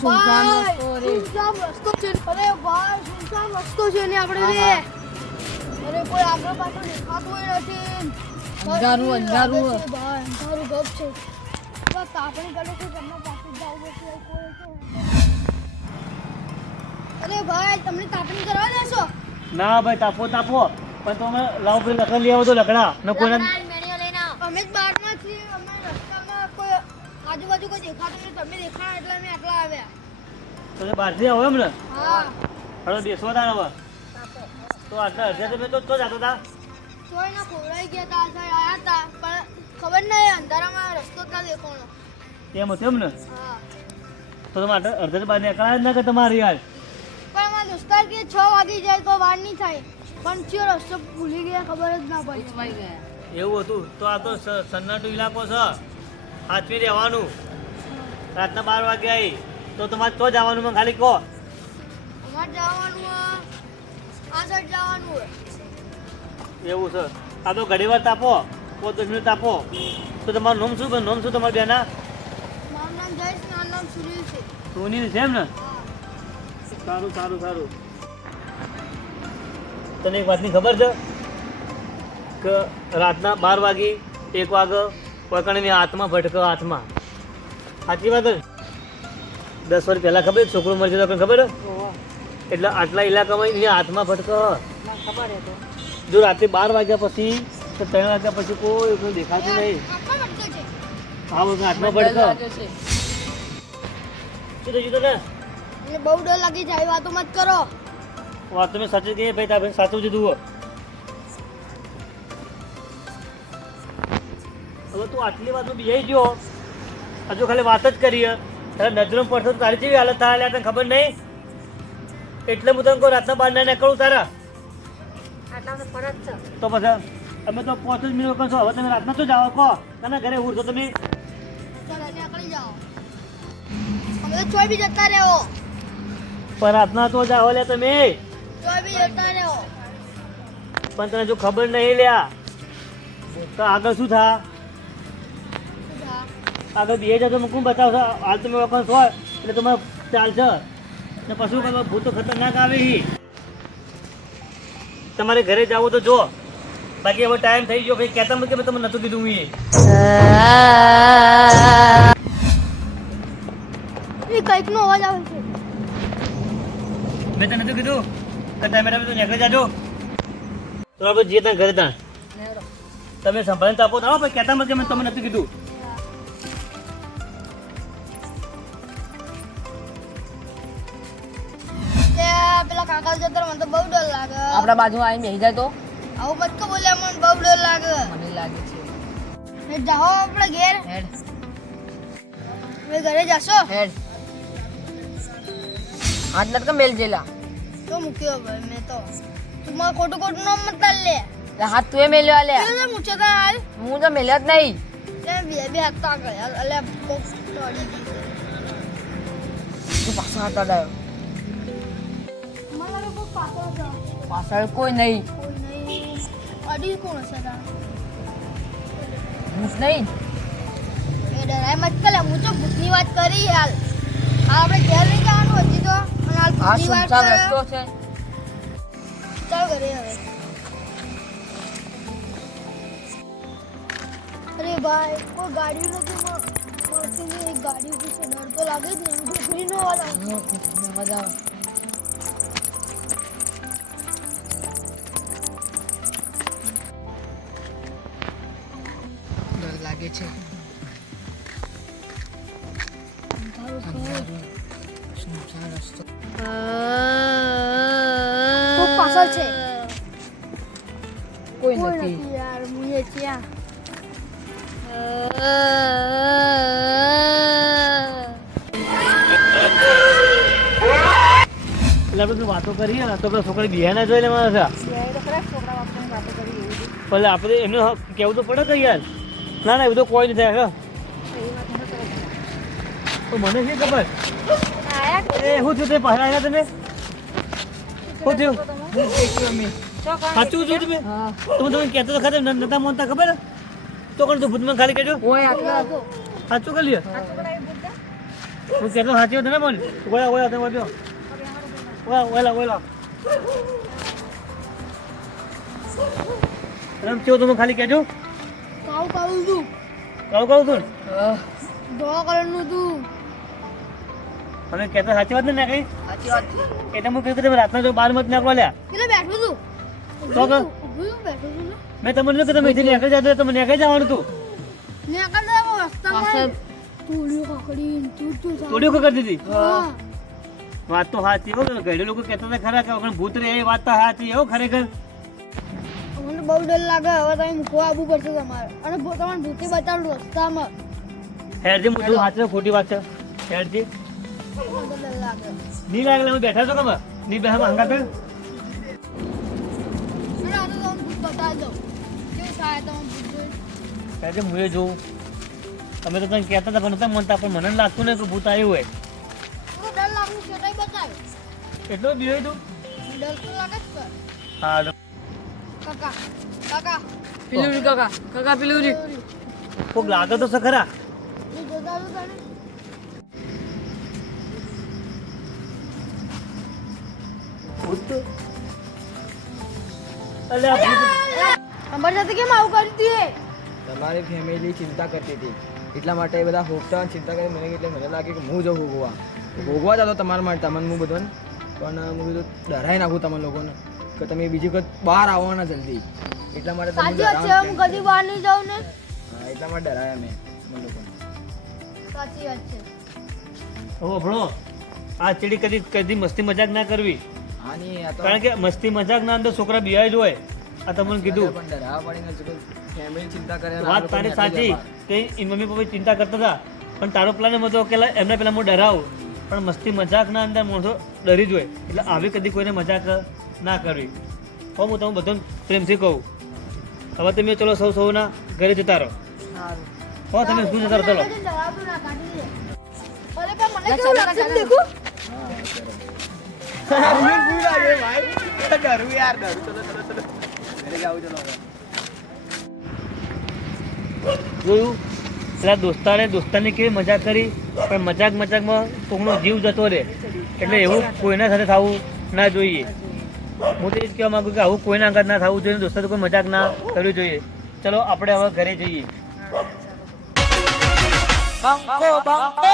સુનસાન રસ્તો રે. સુનસાન રસ્તો છે. અરે ભાઈ સુનસાન રસ્તો છે ને આપણે રે. અરે કોઈ આગળ પાછળ દેખાતું નથી. અંધારું અંધારું. ભાઈ અંધારું ગપ છે. બસ તાપણી કરે છે તમને પાસે જાવ છે કોઈ છે. અરે ભાઈ તમને તાપણી કરવા દેશો? ના ભાઈ તાપો પણ તમે લાવ પેલી લકડા લઈ આવો તો લકડા ન કોઈ અમે જ બહારમાં છીએ. અમે રસ્તામાં કોઈ આજુબાજુ કોઈ દેખાતું નથી. તમે દેખાણા એટલે અમે આટલા આવ્યા. તમે બહારથી આવો એમ ને હા હવે બેસવા તા હવે તો આટલા અડધા તમે તો જતો તા તોય ના ખોરાઈ ગયા તા સાહેબ આયા તા પણ ખબર નહીં અંધારામાં રસ્તો તા દેખાણો. તેમ હતું એમ ને હા તો તમે અડધા બહાર નીકળ્યા જ ના કે તમારી યાર પણ અમારા દોસ્તાર કે 6 વાગી જાય તો વાર નહીં થાય પણ ચિયો રસ્તો ભૂલી ગયા ખબર જ ના પડી. ઉચવાઈ ગયા. એવું હતું તો આ તો સન્નાટો ઇલાકો છે હાથવી રહેવાનું રાતના 12 વાગે આવી તો તમારે તો જવાનું મને ખાલી કહો અમારે જવાનું આ સાઈડ જવાનું હોય. એવું છે આ તો ઘણી વાર તાપો 5-10 મિનિટ તાપો તો તમારું નામ શું તમારા બેના મારું નામ જયેશ ને આનું નામ સુનિલ છે. સોની છે એમ ને સારું તને એક વાતની ખબર છે કે રાતના 12 વાગે 1 વાગે પકડીને હાથમાં ભટકે હાથમાં સાચી વાત 10 વર્ષ પહેલાં ખબર છોકરું મરી જતો ખબર એટલે આટલા ઇલાકામાં અહીંયા હાથમાં ભટકે ખબર હે તો. જો રાતે 12 વાગ્યા પછી તો 3 વાગ્યા પછી કોઈ દેખાતું નહીં આટલો ભટકે છે. હા હાથમાં ભટકે લાગે છે. શું થયું તને મને બહુ ડર લાગી જાય વાતો મત કરો. વાત તમે સાચી કહીએ ભાઈ તારે સાચું જ જુઓ હવે તું આટલી વાતમાં બિહાઈ ગયો હજુ ખાલી વાત જ કરીએ તારે નજરમાં પડતો તો તારી જેવી હાલત થાય તને ખબર નહીં એટલે હું તને કહું રાતના 12 ના નીકળું તારા આટલા તો ફરજ છે. તો પછી અમે તો 5 જ મિનિટ કરશો હવે તમે રાતના શું જાઓ કહો તને ઘરે ઉઠો તમે ચાલો નીકળી જાઓ. અમે તો ચોય બી જતા રહો. પણ રાતના તો જાઓ લે તમે ચોય બી જતા રહો. પણ તને જો ખબર નહીં લ્યા તો આગળ શું થા આગળ બે જતો મૂકું બતાવશો હાલ તમે વખત હોય એટલે તમારે ચાલશે ને પશુ ભૂત તો ખતરનાક આવે છે તમારે ઘરે જવું તો જો બાકી હવે ટાઈમ થઈ ગયો ભાઈ કહેતા કે મેં તમને નહોતું કીધું એ કંઈક નો અવાજ આવે છે. મેં તને નહોતું કીધું કે ટાઈમે ટાઈમે તું નીકળી જાજો તો આપણે જઈએ ત્યાં ઘરે ત્યાં તમે સંભાળીને આપો તો ભાઈ કહેતા કે મેં તમને નહોતું કીધું પેલા કાકા જતા મને તો બહુ ડર લાગે. આપણા બાજુ આવીને બેસી જાય તો આવું મત કો બોલ્યા મને બહુ ડર લાગે. મને લાગે છે. ને જાઓ આપણે ઘેર. હેડ હવે ઘરે જાશો હેડ હાથ નથી કે મેલ જેલા. તો મૂક્યો ભાઈ મેં તો તું મારે ખોટું નામ મત તાલ લે. એટલે હાથ તું એ મેલ્યો આલે. મૂછો તા હાલ હું તો મેલ્યા જ નહીં. બે હાથ તો આગળ અલે કોક તોડી દીધું. તું પાછો હાથ અડાયો. મને લાગે કોક પાછળ છે. પાછળ કોઈ નહીં. કોઈ નહીં. અડી કોણ હશે તા? હું જ નહીં. એ ડરાય મત કલે હું તો ભૂતની વાત કરી હાલ. આપણે ઘેર લઈ જવાનું હજી તો અને હાલ આ ભૂતની વાત સુનસાન કરે. રસ્તો છે. ચાલ ઘરે હવે. અરે ભાઈ કોઈ ગાડી નથી મળતી ને એક ગાડી ઊભી છે ડર તો લાગે જ ને ઘૂઘરીનો અવાજ આવે. મજા આવે. ડર લાગે છે. સુનસાન રસ્તો. કોક પાછળ છે. કોઈ કોઈ નથી. નથી યાર મુએ ત્યાં એટલે આપણે વાતો કરીએ ને તો છોકરી બિહાર ના જોઈ લે મારે એટલે આપણે એમનું કેવું તો પડે કે યાર ના એવું તો કોઈ નહીં થાય તો મને શું ખબર એ શું થયું તે પહેલા આવ્યા તમે શું થયું સાચું થયું તમે તમે કહેતો તો ખબર નતા મોનતા ખબર તો કોણ તું ભૂતમાં ખાલી કાઢ્યો ઓય આટલા સાચું કરી લ્યો હું કહેતો સાચી હતો ને બોલ ઓલા ઓલા તમે બોલ્યો ઓલા ઓલા રમ કેવું તમે ખાલી કહેજો કાવું કાવું તું કહું છું ધોળા કલરનું તું તમે કહેતા સાચી વાત ને કઈ સાચી વાત છે. એટલે હું કહ્યું કે તમે રાતના જો બહાર મત નાખવા લ્યા એટલે બેઠું તું તો કે ઊભું બેઠું તું ને મેં તમને કે તમે અહીંથી નીકળી જતો તો મને નીકળી જવાનું હતું ને આગળ રસ્તામાં પાછળ તોડ્યું કાકડી તું થોડી વખત કરી દીધી હા વાત તો સાચી હો ઘરે લોકો કહેતા હતા ખરા કે વગર ભૂત રે એ વાત તો સાચી હો ખરેખર મને બહુ ડર લાગે હવે તમે મૂકવા આવવું પડશે તમારે અને તમારે ભૂતી બચાવવું રસ્તામાં હેરજી હું તું સાચી ખોટી વાત છે હેરજી મને તો ડર લાગે ની લાગેલા અમે બેઠા છો કમ ની બેહા હંગા તો અને આ તો તમને ભૂત બતાવી દઉં કેવું થાય તમે ભૂત જોઈ હેરજી હું એ જોઉં તમે તો તને કહેતા હતા પણ નતા મનતા પણ મને લાગતું ને કે ભૂત આવ્યું હોય થોડો ડર લાગુ છે તઈ બતાવે એટલો બીવાય તું ડર તો લાગે જ પર હા કાકા કાકા પેલું કાકા કાકા પેલું રી. કોક લાગે તો છે ખરા એ જોતા તને ભૂત અલે આ ભૂત અમારી સાથે કેમ આવું કરી તું તમારી ફેમિલી ચિંતા કરતી હતી એટલા માટે બધા હોગતા અને ચિંતા કરી મને એટલે મને લાગે કે હું જાઉં ભોગવા જતો તમારા માટે તમને હું બધાને પણ હું કીધું ડરાઈ નાખું તમે લોકોને કે તમે બીજી વખત બહાર આવવાના જલ્દી એટલા માટે તમને સાચી વાત છે હું કદી બહાર નહીં જાઉં ને હા એટલા માટે ડરાયા મેં તમે લોકોને સાચી વાત છે ઓ ભણો આ ચીડી કદી કદી મસ્તી મજાક ના કરવી હા નહીં આ તો કારણ કે મસ્તી મજાક ના અંદર છોકરા બિહાય જ હોય આ તમને કીધું પણ ડરાવા પડીને ફેમિલી ચિંતા કરે અને આ વાત લોકો તારી નીકળી સાચી જાય બહાર. કે એ મમ્મી પપ્પા ચિંતા કરતા હતા પણ તારો પ્લાન એમ હતો કે એમને પેલા હું ડરાવું પણ મસ્તી મજાક ના અંદર માણસો ડરી જ હોય એટલે આવી કદી કોઈને મજાક ના કરવી હો હું તમને બધાને પ્રેમથી કહું હવે તમે ચલો સૌના ઘરે જતા રહો હો તમે શું જતા રહો ચલો ડરાવતું ના કાઢી દે અરે પણ મને કેવું લાગશે ને દેખું ડરવું લાગે ભાઈ ડરવું યાર ડરું ચલો ચલો ચલો ઘરે જાઉં ચલો હવે. જોયું પેલા દોસ્તારની કેવી મજાક કરી પણ મજાકમાં કોકનો જીવ જતો રહે એટલે એવું કોઈના સાથે થવું ના જોઈએ હું તો એ જ કહેવા માંગુ કે આવું કોઈના આગળ ના થવું જોઈએ દોસ્તો કોઈ મજાક ના કરવી જોઈએ ચલો આપણે હવે ઘરે જઈએ બંકો બંકો